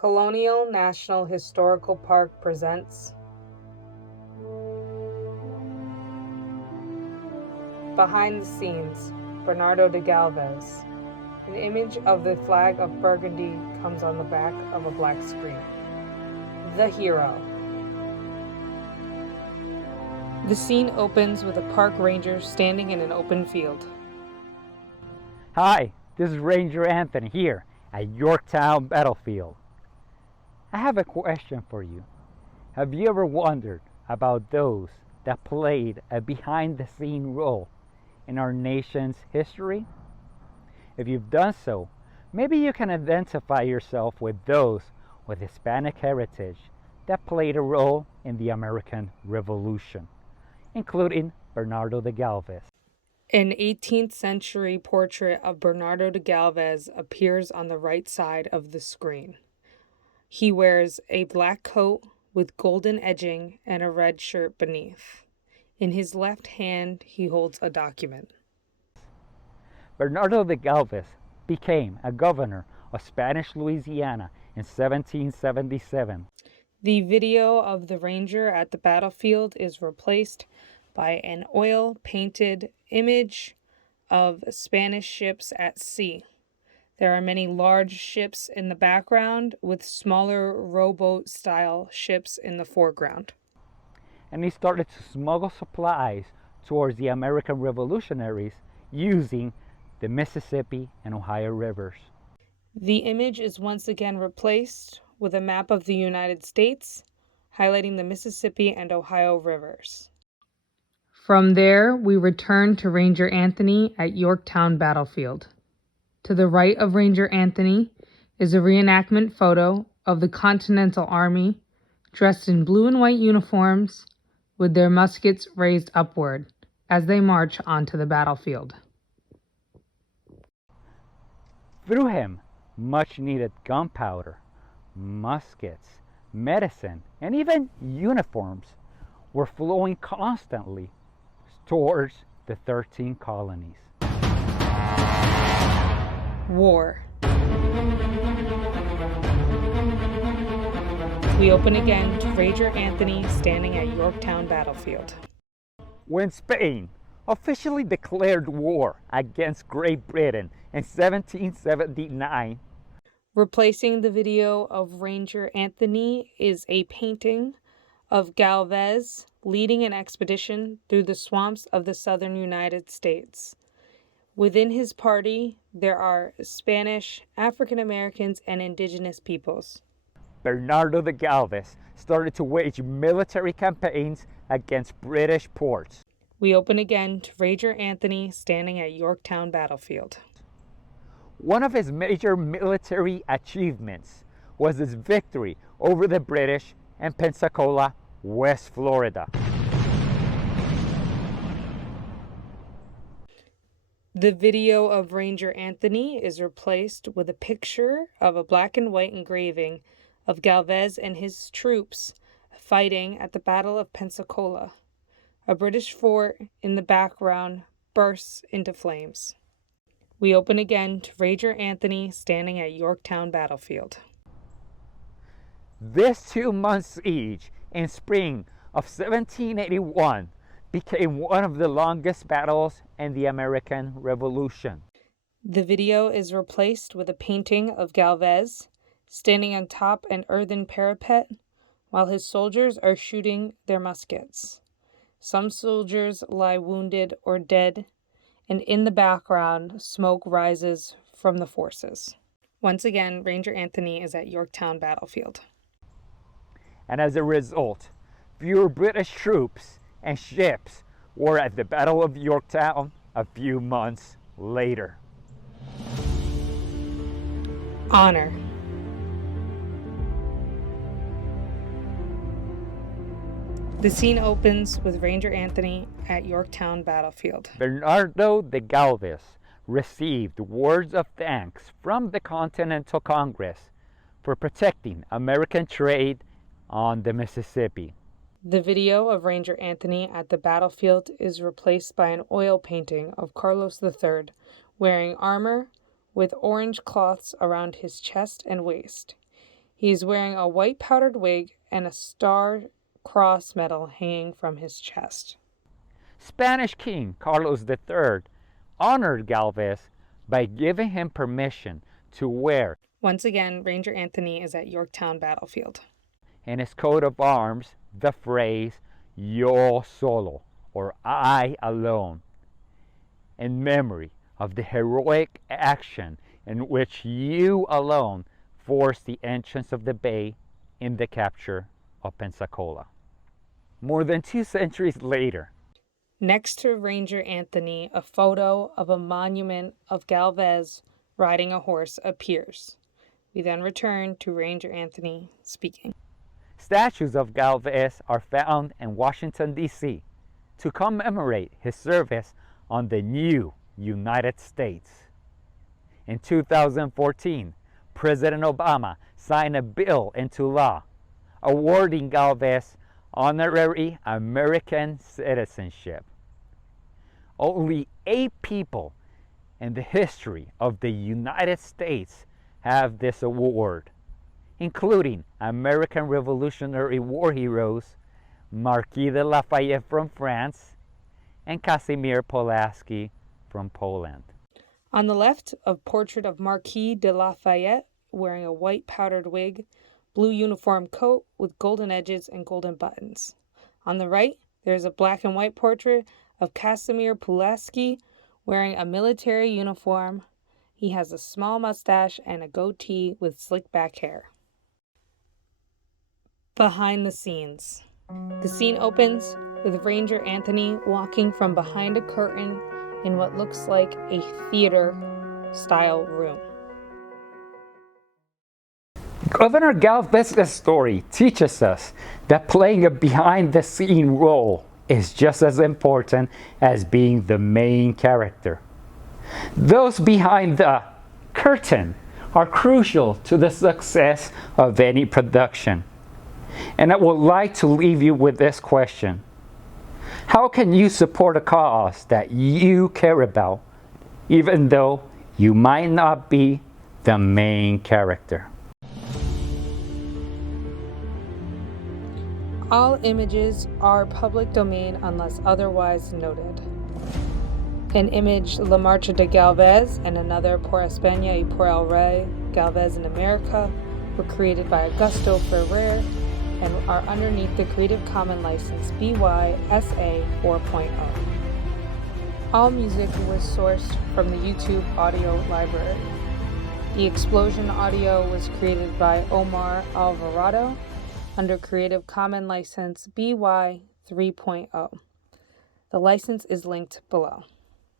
Colonial National Historical Park presents Behind the Scenes, Bernardo de Gálvez. An image of the flag of Burgundy comes on the back of a black screen. The hero. The scene opens with a park ranger standing in an open field. Hi, this is Ranger Anthony here at Yorktown Battlefield. I have a question for you. Have you ever wondered about those that played a behind-the-scene role in our nation's history? If you've done so, maybe you can identify yourself with those with Hispanic heritage that played a role in the American Revolution, including Bernardo de Gálvez. An 18th century portrait of Bernardo de Gálvez appears on the right side of the screen. He wears a black coat with golden edging and a red shirt beneath. In his left hand, he holds a document. Bernardo de Gálvez became a governor of Spanish Louisiana in 1777. The video of the ranger at the battlefield is replaced by an oil-painted image of Spanish ships at sea. There are many large ships in the background with smaller rowboat-style ships in the foreground. And he started to smuggle supplies towards the American revolutionaries using the Mississippi and Ohio rivers. The image is once again replaced with a map of the United States, highlighting the Mississippi and Ohio rivers. From there, we return to Ranger Anthony at Yorktown Battlefield. To the right of Ranger Anthony is a reenactment photo of the Continental Army dressed in blue and white uniforms with their muskets raised upward as they march onto the battlefield. Through him, much needed gunpowder, muskets, medicine, and even uniforms were flowing constantly towards the 13 colonies. War. We open again to Ranger Anthony standing at Yorktown Battlefield. When Spain officially declared war against Great Britain in 1779, replacing the video of Ranger Anthony is a painting of Gálvez leading an expedition through the swamps of the southern United States. Within his party, there are Spanish, African Americans, and indigenous peoples. Bernardo de Gálvez started to wage military campaigns against British ports. We open again to Ranger Anthony standing at Yorktown Battlefield. One of his major military achievements was his victory over the British in Pensacola, West Florida. The video of Ranger Anthony is replaced with a picture of a black and white engraving of Gálvez and his troops fighting at the Battle of Pensacola. A British fort in the background bursts into flames. We open again to Ranger Anthony standing at Yorktown Battlefield. This 2-month siege in spring of 1781 became one of the longest battles in the American Revolution. The video is replaced with a painting of Gálvez standing on top an earthen parapet while his soldiers are shooting their muskets. Some soldiers lie wounded or dead, and in the background, smoke rises from the forces. Once again, Ranger Anthony is at Yorktown Battlefield. And as a result, fewer British troops and ships were at the Battle of Yorktown a few months later. Honor. The scene opens with Ranger Anthony at Yorktown Battlefield. Bernardo de Gálvez received words of thanks from the Continental Congress for protecting American trade on the Mississippi. The video of Ranger Anthony at the battlefield is replaced by an oil painting of Carlos III wearing armor with orange cloths around his chest and waist. He is wearing a white powdered wig and a star cross medal hanging from his chest. Spanish King Carlos III honored Gálvez by giving him permission to wear, Once again, Ranger Anthony is at Yorktown Battlefield. in his coat of arms, the phrase "Yo solo," or I alone, in memory of the heroic action in which you alone forced the entrance of the bay in the capture of Pensacola. More than 2 centuries later, Next to Ranger Anthony, a photo of a monument of Gálvez riding a horse appears. We then return to Ranger Anthony speaking. statues of Gálvez are found in Washington, D.C. to commemorate his service on the new United States. In 2014, President Obama signed a bill into law awarding Gálvez honorary American citizenship. Only 8 people in the history of the United States have this award, including American Revolutionary War heroes Marquis de Lafayette from France and Casimir Pulaski from Poland. On the left, a portrait of Marquis de Lafayette wearing a white powdered wig, blue uniform coat with golden edges and golden buttons. On the right, there is a black and white portrait of Casimir Pulaski wearing a military uniform. He has a small mustache and a goatee with slick back hair. Behind the scenes. The scene opens with Ranger Anthony walking from behind a curtain in what looks like a theater-style room. Governor Gálvez's story teaches us that playing a behind-the-scene role is just as important as being the main character. Those behind the curtain are crucial to the success of any production. And I would like to leave you with this question. How can you support a cause that you care about, even though you might not be the main character? All images are public domain unless otherwise noted. An image, La Marcha de Gálvez, and another, Por España y por el Rey, Gálvez in America, were created by Augusto Ferrer and are underneath the Creative Commons license BY-SA 4.0. All music was sourced from the YouTube audio library. The explosion audio was created by Omar Alvarado under Creative Commons license BY 3.0. The license is linked below.